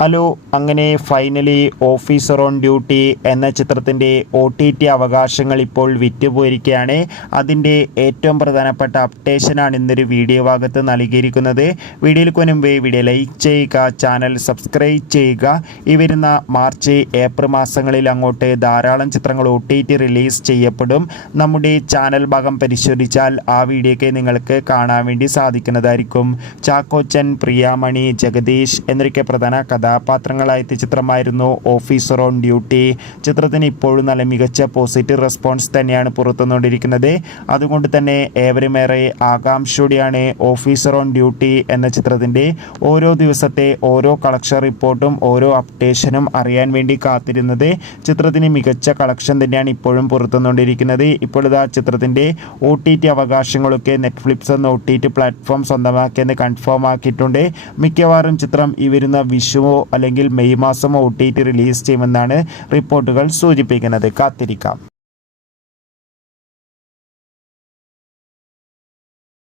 Hello, അങ്ങനെ finally officer on duty എന്ന ചിത്രത്തിൻ്റെ OTT അവകാശങ്ങൾ ഇപ്പോൾ വിറ്റുപോയിരിക്കുകയാണ്. അതിൻ്റെ ഏറ്റവും പ്രധാനപ്പെട്ട അപ്ഡേഷനാണ് ഇന്നൊരു വീഡിയോ ഭാഗത്ത് നൽകിയിരിക്കുന്നത്. വീഡിയോയിലേക്ക് മുൻപേ വീഡിയോ ലൈക്ക് ചെയ്യുക, ചാനൽ സബ്സ്ക്രൈബ് ചെയ്യുക. ഈ വരുന്ന മാർച്ച് ഏപ്രിൽ മാസങ്ങളിൽ അങ്ങോട്ട് ധാരാളം ചിത്രങ്ങൾ OTT റിലീസ് ചെയ്യപ്പെടും. നമ്മുടെ ചാനൽ ഭാഗം പരിശോധിച്ചാൽ ആ വീഡിയോയ്ക്ക് നിങ്ങൾക്ക് കാണാൻ വേണ്ടി സാധിക്കുന്നതായിരിക്കും. ചാക്കോച്ചൻ, പ്രിയാമണി, ജഗദീഷ് എന്നൊക്കെ പ്രധാന കഥാപാത്രങ്ങളായെത്തിയ ചിത്രമായിരുന്നു ഓഫീസർ ഓൺ ഡ്യൂട്ടി. ചിത്രത്തിന് ഇപ്പോഴും നല്ല മികച്ച പോസിറ്റീവ് റെസ്പോൺസ് തന്നെയാണ് പുറത്തുവന്നുകൊണ്ടിരിക്കുന്നത്. അതുകൊണ്ട് തന്നെ ഏവരുമേറെ ആകാംക്ഷയോടെയാണ് ഓഫീസർ ഓൺ ഡ്യൂട്ടി എന്ന ചിത്രത്തിൻ്റെ ഓരോ ദിവസത്തെ ഓരോ കളക്ഷൻ റിപ്പോർട്ടും ഓരോ അപ്ഡേഷനും അറിയാൻ വേണ്ടി കാത്തിരുന്നത്. ചിത്രത്തിന് മികച്ച കളക്ഷൻ തന്നെയാണ് ഇപ്പോഴും പുറത്തുവന്നുകൊണ്ടിരിക്കുന്നത്. ഇപ്പോഴത്തെ ചിത്രത്തിൻ്റെ OTT അവകാശങ്ങളൊക്കെ നെറ്റ്ഫ്ലിക്സ് എന്ന OTT പ്ലാറ്റ്ഫോം സ്വന്തമാക്കിയെന്ന് കൺഫേം ആക്കിയിട്ടുണ്ട്. മിക്കവാറും ചിത്രം ഈ വരുന്ന വിഷുവോ അല്ലെങ്കിൽ മെയ് മാസമോ OTT റിലീസ് ചെയ്യുമെന്നാണ് റിപ്പോർട്ടുകൾ സൂചിപ്പിക്കുന്നത്. കാത്തിരിക്കാം.